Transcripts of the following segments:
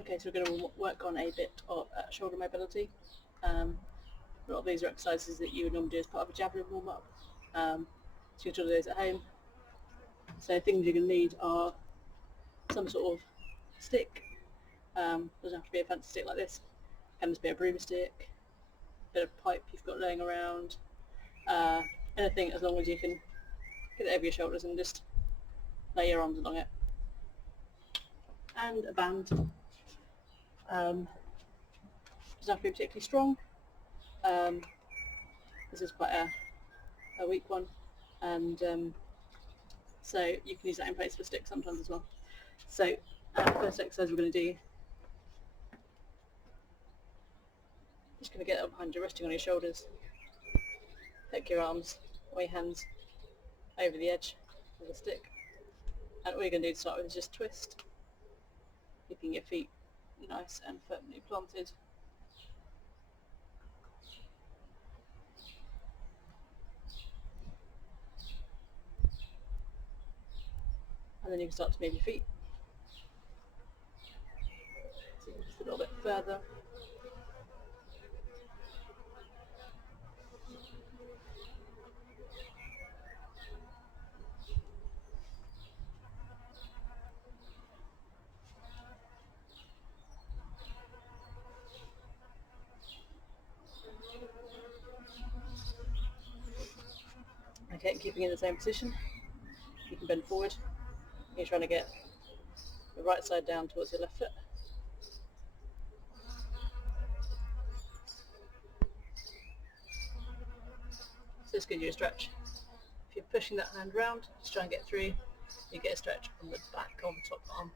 Okay, so we're going to work on a bit of shoulder mobility. A lot of these are exercises that you would normally do as part of a Javelin warm-up. So you can do those at home. So things you're going to need are some sort of stick. Doesn't have to be a fancy stick like this. Can just be a broomstick, a bit of pipe you've got laying around, anything as long as you can get it over your shoulders and just lay your arms along it. And a band. Doesn't have to be particularly strong. This is quite a weak one, and so you can use that in place of a stick sometimes as well. So the first exercise we're going to do, just going to get up behind you, resting on your shoulders, take your arms or your hands over the edge of the stick, and all you're going to do to start with is just twist, keeping your feet nice and firmly planted. And then you can start to move your feet. So just a little bit further. Okay, keeping in the same position, you can bend forward. You're trying to get the right side down towards your left foot. So this gives you a stretch. If you're pushing that hand round, just try and get through, you get a stretch on the back of the top arm.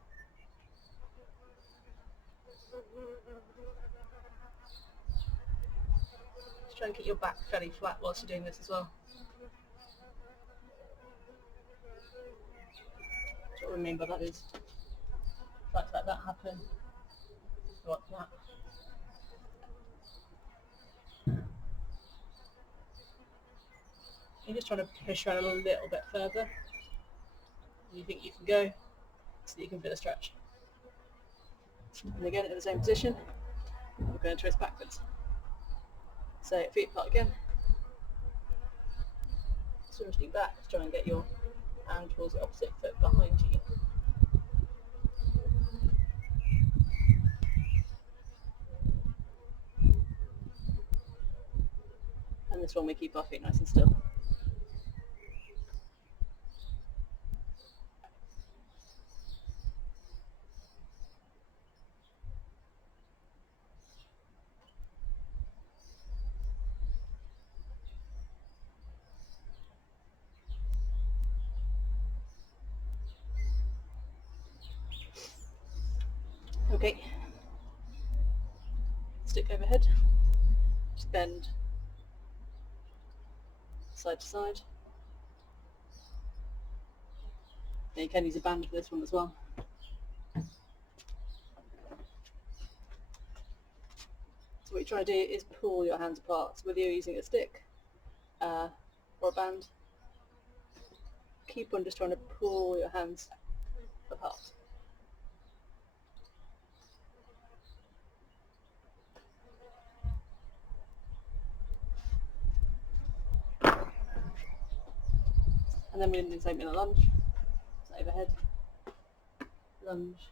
Just try and keep your back fairly flat whilst you're doing this as well. That's what we mean by that is, try to let that happen, like that. You're just trying to push around a little bit further than you think you can go, so that you can feel a stretch. And again, in the same position, we're going to twist backwards. So feet apart again. Twisting back, try and get your hand towards the opposite foot behind you. And this one we keep our feet nice and still. Okay, stick overhead, just bend side to side. And you can use a band for this one as well. So what you try to do is pull your hands apart. So whether you're using a stick or a band, keep on just trying to pull your hands apart. And then we're going to do the same in a lunge. So overhead, lunge.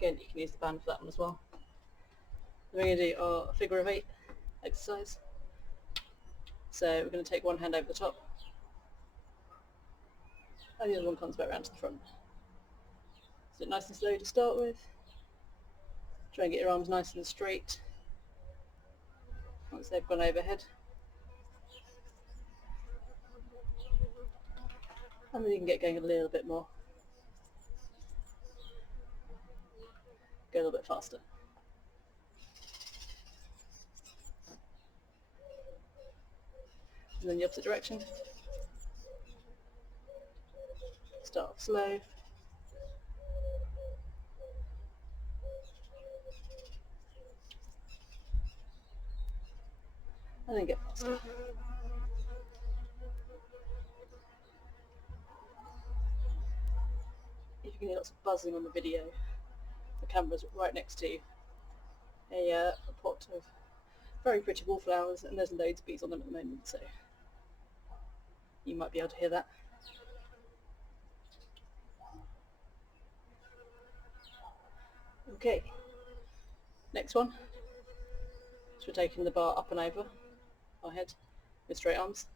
Again, you can use the band for that one as well. We're going to do our figure of 8 exercise. So we're going to take one hand over the top, and the other one comes back around to the front. So nice and slow to start with. Try and get your arms nice and straight once they've gone overhead. And then you can get going a little bit more. Go a little bit faster. and then the opposite direction. Start off slow. And then get faster. If you can hear lots of buzzing on the video, the camera's right next to a pot of very pretty wallflowers, and there's loads of bees on them at the moment, so you might be able to hear that. Okay, next one. So we're taking the bar up and over our head with straight arms,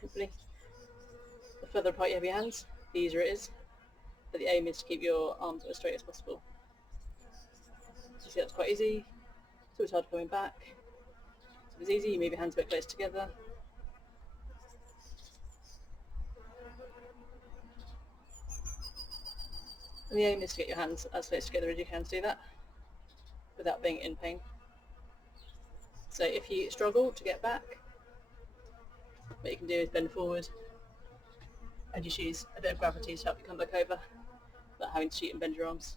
hopefully. The further apart you have your hands, the easier it is, but the aim is to keep your arms as straight as possible. So you see that's quite easy. It's always hard coming back. So if it's easy, you move your hands a bit close together. And the aim is to get your hands as close together as you can to do that without being in pain. So if you struggle to get back, what you can do is bend forward and just use a bit of gravity to help you come back over without having to cheat and bend your arms.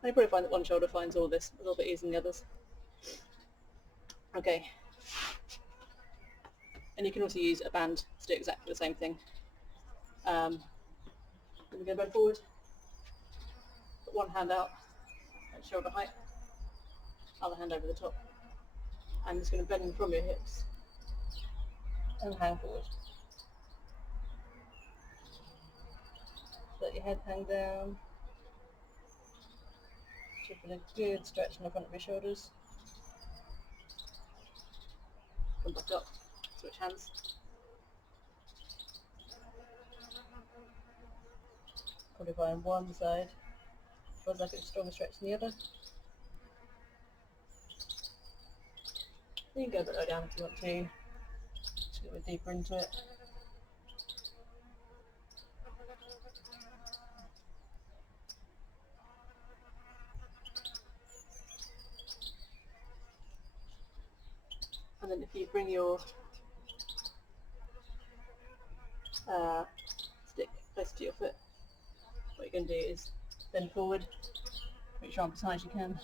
And you probably find that one shoulder finds all this a little bit easier than the others. Okay. And you can also use a band to do exactly the same thing. Then we're going to bend forward, put one hand out at shoulder height, other hand over the top. I'm just going to bend from your hips and hang forward. Let your head hang down. Keeping a good stretch in the front of your shoulders. Come back up, switch hands. Probably find one side feels like it's a stronger stretch than the other. You can go a bit lower down if you want to, just get a bit deeper into it. And then if you bring your stick close to your foot, what you're going to do is bend forward, reach your arm as high as you can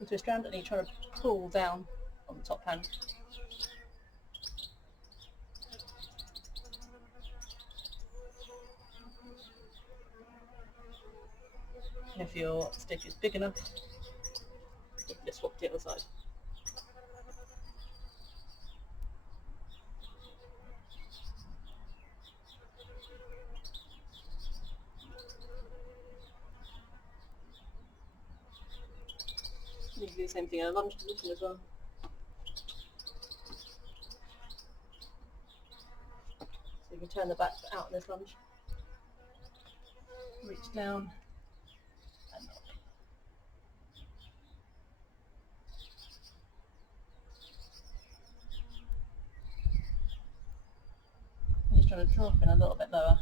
into a strand, and you try to pull down on the top hand. And if your stick is big enough, you can just swap to the other side. You can do the same thing in a lunge position as well. So you can turn the back out in this lunge, reach down and up. I'm just trying to drop in a little bit lower.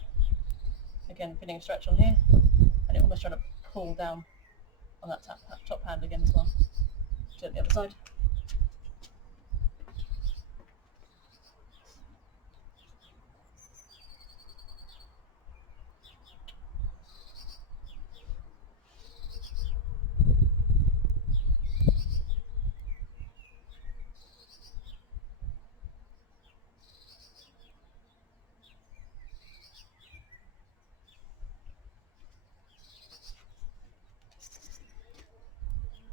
Again, feeling a stretch on here, and you're almost trying to pull down on that top hand again as well. Do it on the other side.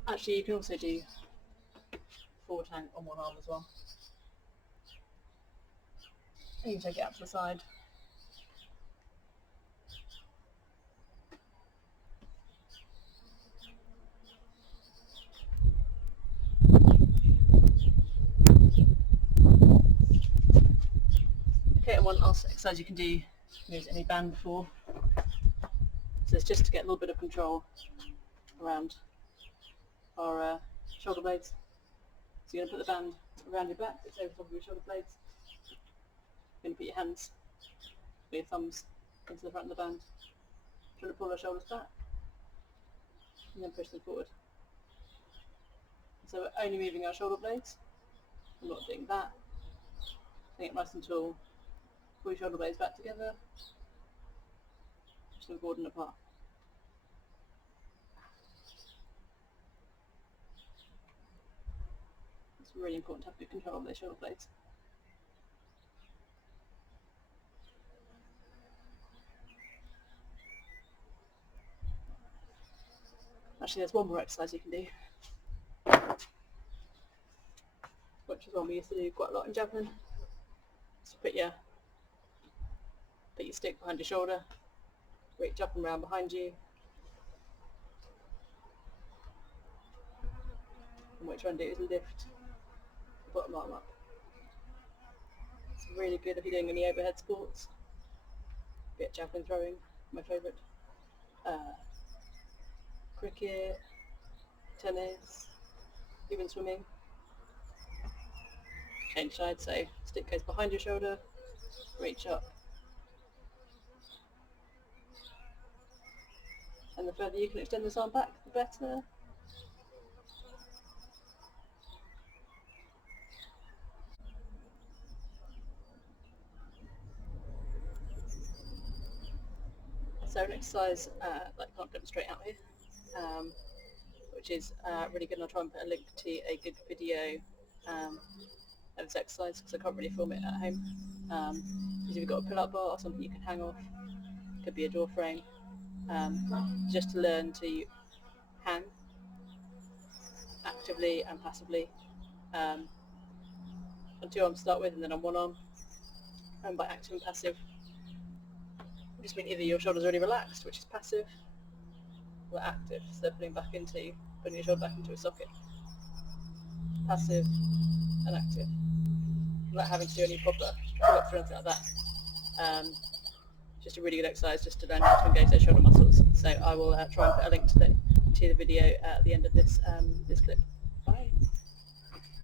Actually, you can also do forward hang on one arm as well. And you can take it out to the side. Okay, and one last exercise you can do, use any band before. So it's just to get a little bit of control around our shoulder blades. So you're going to put the band around your back, it's over top of your shoulder blades. You're going to put your hands, with your thumbs, into the front of the band. Trying to pull our shoulders back, and then push them forward. So we're only moving our shoulder blades. I'm not doing that. Bring it nice and tall. Pull your shoulder blades back together. Just move forward and apart. It's really important to have good control of those shoulder blades. Actually, there's one more exercise you can do, which is one we used to do quite a lot in Javelin. So put your stick behind your shoulder, reach up and round behind you, and what you're trying to do is lift the bottom arm up. It's really good if you're doing any overhead sports, be it javelin throwing, my favourite, cricket, tennis, even swimming. Change sides, so stick goes behind your shoulder, reach up, and the further you can extend this arm back, the better. So an exercise that I can't demonstrate out here, which is really good, and I'll try and put a link to a good video of this exercise because I can't really film it at home. Because if you've got a pull-up bar or something you can hang off, it could be a door frame, just to learn to hang actively and passively on two arms to start with, and then on one arm. And by active and passive, I just mean either your shoulders are really relaxed, which is passive, or active, so putting your shoulder back into a socket. Passive and active, without having to do any proper pull-ups or anything like that. Just a really good exercise just to learn how to engage those shoulder muscles. So I will try and put a link to the video at the end of this clip.